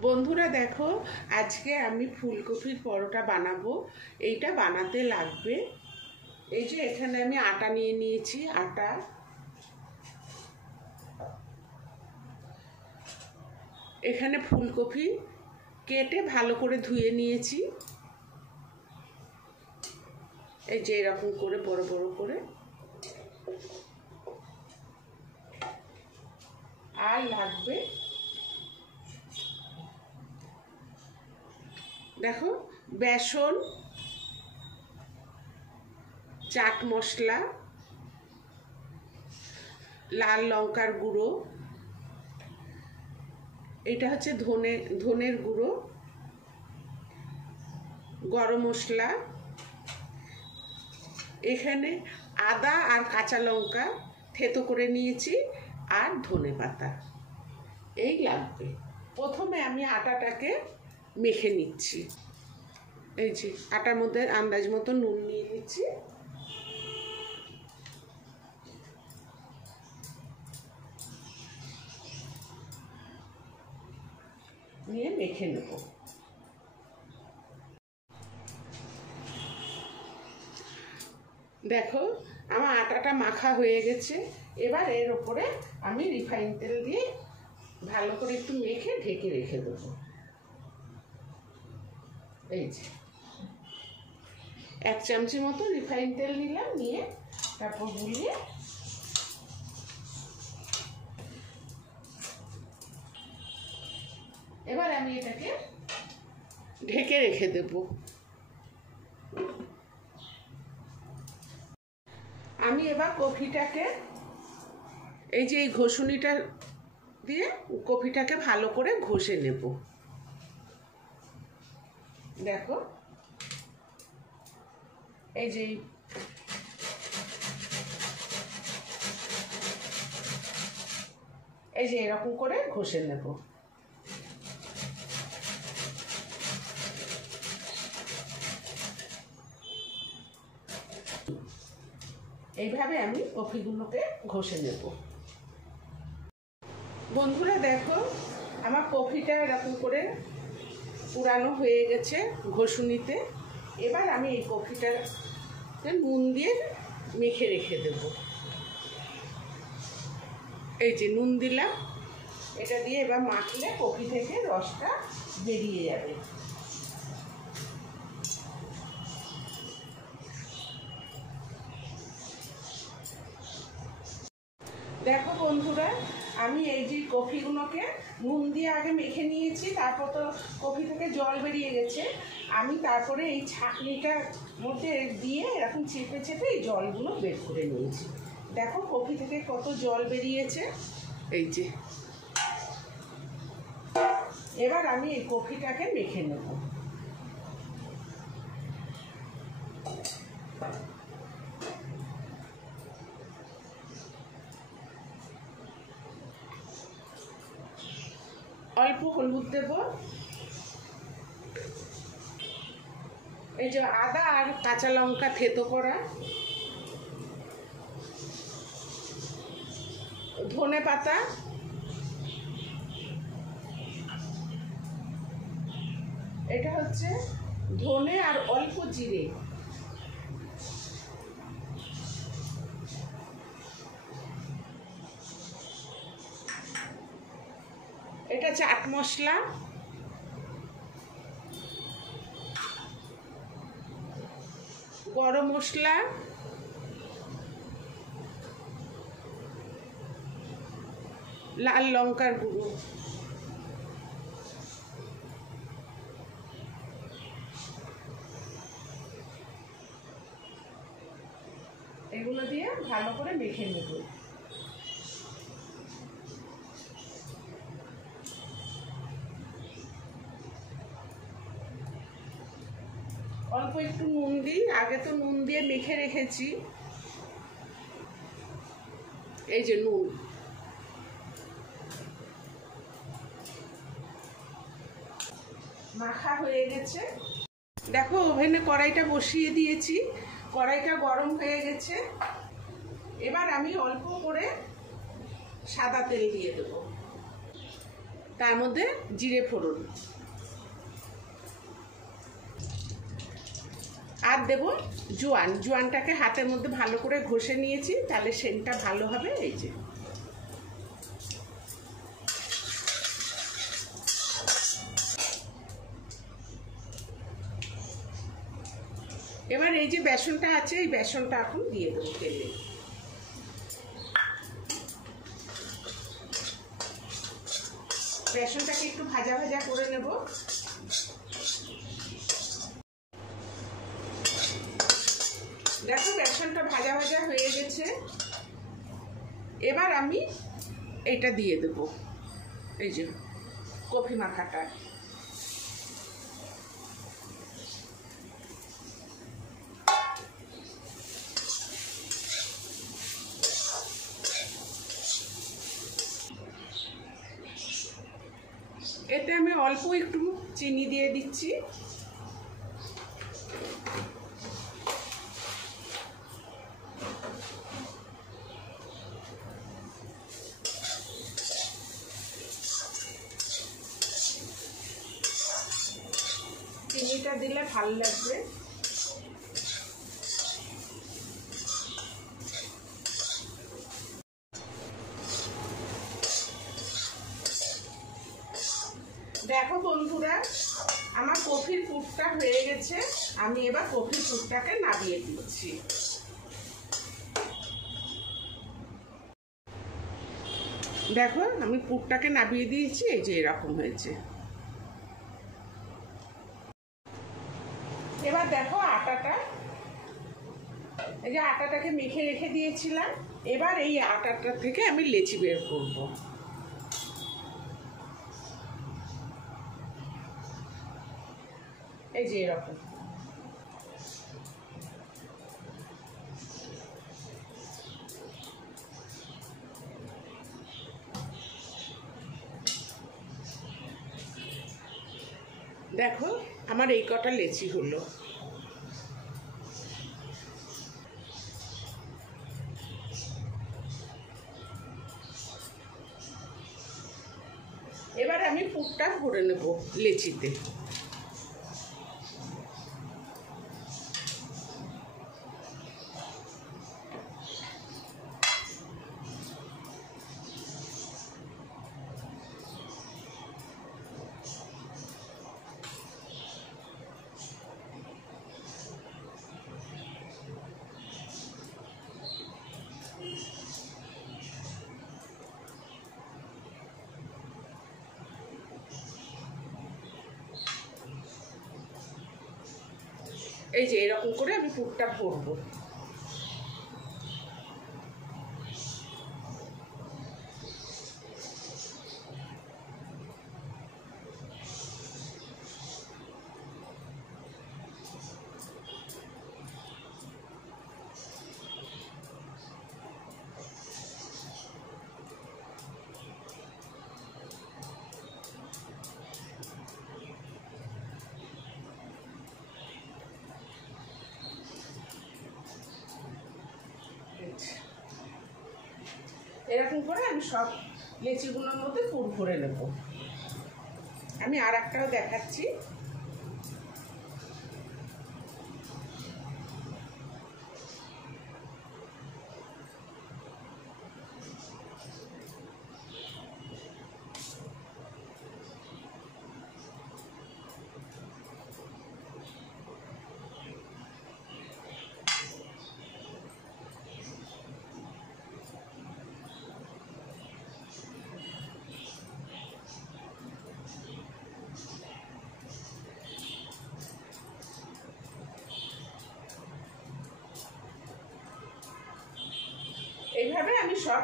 বন্ধুরা দেখো, আজকে আমি ফুলকপির পরোটা বানাবো। এইটা বানাতে লাগবে, এই যে এখানে আমি আটা নিয়ে নিয়েছি। আটা, এখানে ফুলকপি কেটে ভালো করে ধুয়ে নিয়েছি, এই যে এরকম করে বড় বড় করে। আর লাগবে দেখো বেসন, চাট মশলা, লাল লঙ্কার গুঁড়ো, এটা হচ্ছে ধনের গুঁড়ো, গরম মশলা, এখানে আদা আর কাঁচা লঙ্কা থেতো করে নিয়েছি, আর ধনে পাতা। এই লাগবে। প্রথমে আমি আটাটাকে মেখে নিচ্ছি। এই যে আটার মধ্যে আন্দাজ মতো নুন নিয়ে নিচ্ছি, নিয়ে মেখে নেব। দেখো আমার আটাটা মাখা হয়ে গেছে। এবার এর ওপরে আমি রিফাইন তেল দিয়ে ভালো করে একটু মেখে ঢেকে রেখে দেবো। এই যে 1 চামচি মতো রিফাইন তেল নিলাম, নিয়ে তারপর গুলিয়ে এবার আমি এটাকে ঢেকে রেখে দেব। আমি এবার কফিটাকে এই যে এই ঘষুনিটা দিয়ে কফিটাকে ভালো করে ঘষে নেব। দেখো এই যে এরকম করে ঘষে নেব। এইভাবে আমি কফিগুলোকে ঘষে নেব। বন্ধুরা দেখো আমার কফিটা এরকম করে পুরানো হয়ে গেছে ঘষুনিতে। এবার আমি এই কফিটাকে নুন দিয়ে মেখে রেখে দেব। এই যে নুন দিলাম, এটা দিয়ে এবার মাখলে কফি থেকে রসটা বেরিয়ে যাবে। দেখো বন্ধুরা, আমি এই যে কফিগুলোকে নুন দিয়ে আগে মেখে নিয়েছি, তারপর তো কফি থেকে জল বেরিয়ে গেছে। আমি তারপরে এই ছাঁকনিটার মধ্যে দিয়ে এরকম চেপে চেপে এই জলগুলো বের করে নিয়েছি। দেখো কফি থেকে কত জল বেরিয়েছে। এই যে এবার আমি এই কফিটাকে মেখে নেব। অল্প হলুদ দেব, এই যে আদা আর কাঁচা লঙ্কা থেতো করা, ধনে পাতা, এটা হচ্ছে ধনে আর অল্প জিরে, এটা চাট মশলা, গরম মশলা, লাল লঙ্কার গুঁড়ো, এগুলো দিয়ে ভালো করে মেখে নেব। অল্প একটু নুন দিই, আগে তো নুন দিয়ে মেখে রেখেছি। এই যে নুন, মাখা হয়ে গেছে। দেখো ওভেনে কড়াইটা বসিয়ে দিয়েছি, কড়াইটা গরম হয়ে গেছে। এবার আমি অল্প করে সাদা তেল দিয়ে দেবো। তার মধ্যে জিরে ফোড়ন আর দেব জোয়ান। জোয়ানটাকে হাতের মধ্যে ভালো করে ঘষে নিয়েছি, তাহলে সেন্টটা ভালো হবে। এই যে এবার এই যে বেসনটা আছে, এই বেসনটা এখন দিয়ে দেবো তেলে। বেসনটাকে একটু ভাজা ভাজা করে নেব। দেখো বেসনটা ভাজা ভাজা হয়ে গেছে। এবার আমি এটা দিয়ে দেব, এই যে কফি মাখাটা। এতে আমি অল্প একটু চিনি দিয়ে দিচ্ছি। চিনিটা দিলে ভালো লাগবে। দেখো বন্ধুরা, আমার কফির পুরটা হয়ে গেছে। আমি এবার কফির পুরটাকে নামিয়ে দিচ্ছি। দেখো আমি পুরটাকে নামিয়ে দিয়েছি, এই যে এরকম হয়েছে। এবার দেখো আটাটা, এই যে আটাটাকে মেখে রেখে দিয়েছিলাম। এবার এই আটাটা থেকে আমি লেচি বের করব। এই যে এরকম। দেখো আমার এই কটা লেচি হলো। এবার আমি পুরটা ভরে নেব লেচিতে। এই যে এরকম করে আমি পুরটা ভরবো। এরকম করে আমি সব লেচিগুলোর মধ্যে পুর ভরে নেব। আমি আর একটাও দেখাচ্ছি। এইভাবে আমি সব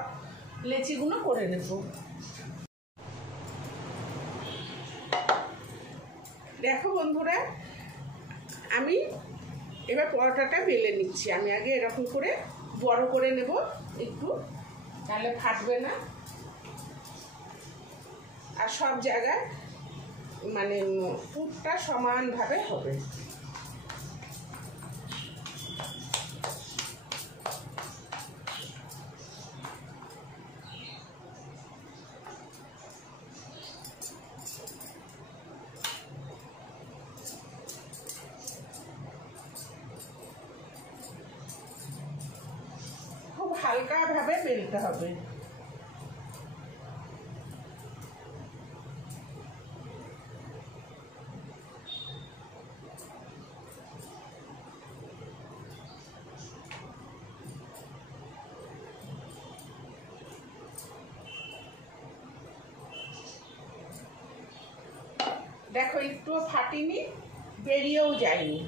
লেচিগুলো করে নেব। দেখো বন্ধুরা, আমি এবার পরোটাটা বেলে নিচ্ছি। আমি আগে এরকম করে বড় করে নেব একটু, তাহলে ফাটবে না। আর সব জায়গায় মানে পুরটা সমানভাবে হবে। হালকাভাবে বেলতে হবে। দেখো একটুও ফাটিনি, বেরিয়েও যায়নি।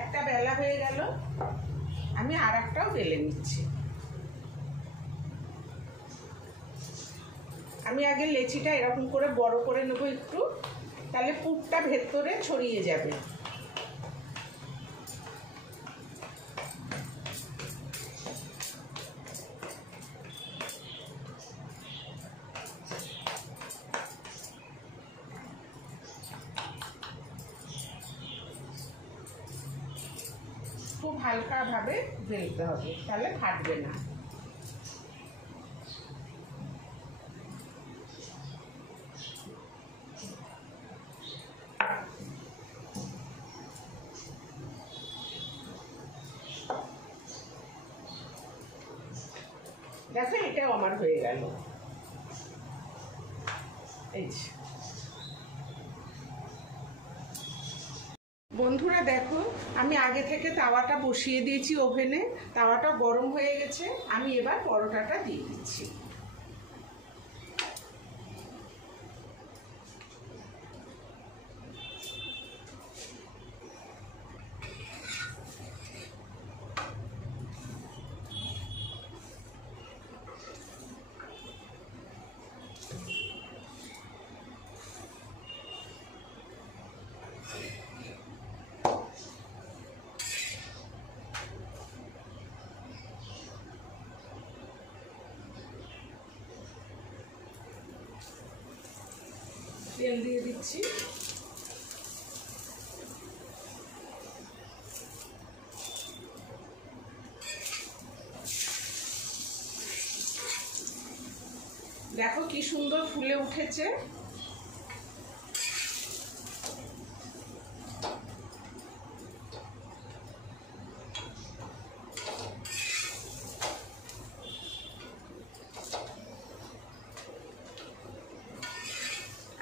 একটা বেলা হয়ে গেল, আমি আর একটাও বেলে নিচ্ছি। আমি আগে লেচিটা এরকম করে বড় করে নেবো একটু, তাহলে পুরটা ভেতরে ছড়িয়ে যাবে। খুব হালকাভাবে বেলতে হবে, তাহলে ফাটবে না। দেখো এটাও আমার হয়ে গেল। এই বন্ধুরা দেখো, আমি আগে থেকে তাওয়াটা বসিয়ে দিয়েছি ওভেনে, তাওয়াটা গরম হয়ে গেছে। আমি এবার পরোটাটা দিয়ে দিচ্ছি। তেল দিয়ে দিচ্ছি। দেখো কি সুন্দর ফুলে উঠেছে।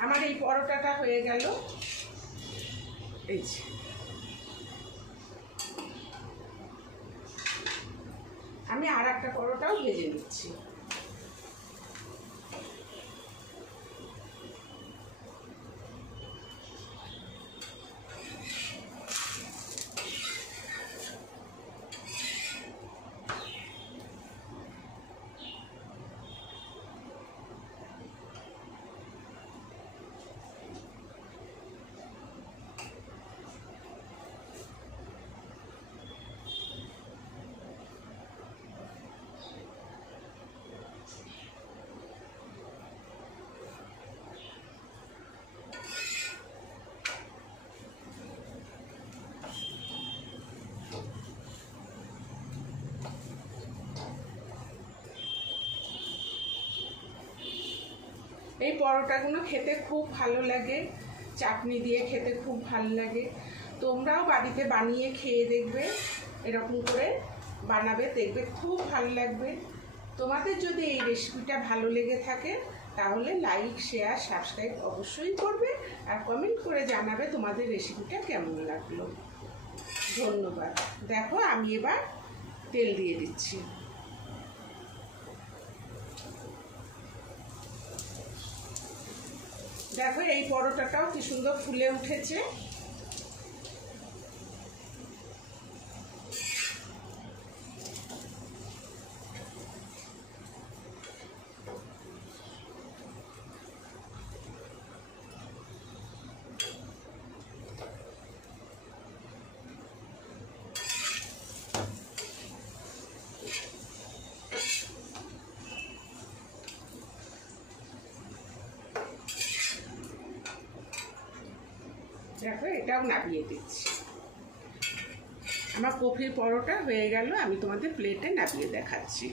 আমার এই পরোটাটা হয়ে গেল। এই আমি আর একটা পরোটাও ভেজে নিচ্ছি। এই পরোটাগুলো খেতে খুব ভালো লাগে, চাটনি দিয়ে খেতে খুব ভালো লাগে। তোমরাও বাড়িতে বানিয়ে খেয়ে দেখবে, এরকম করে বানাবে, দেখবে খুব ভালো লাগবে। তোমাদের যদি এই রেসিপিটা ভালো লেগে থাকে তাহলে লাইক, শেয়ার, সাবস্ক্রাইব অবশ্যই করবে, আর কমেন্ট করে জানাবে তোমাদের রেসিপিটা কেমন লাগলো। ধন্যবাদ। দেখো আমি এবার তেল দিয়ে দিচ্ছি। দেখো এই পরোটাটাও কি সুন্দর ফুলে উঠেছে। দেখো এটাও নামিয়ে দিচ্ছি। আমার কফির পরোটা হয়ে গেল, আমি তোমাদের প্লেটে নামিয়ে দেখাচ্ছি।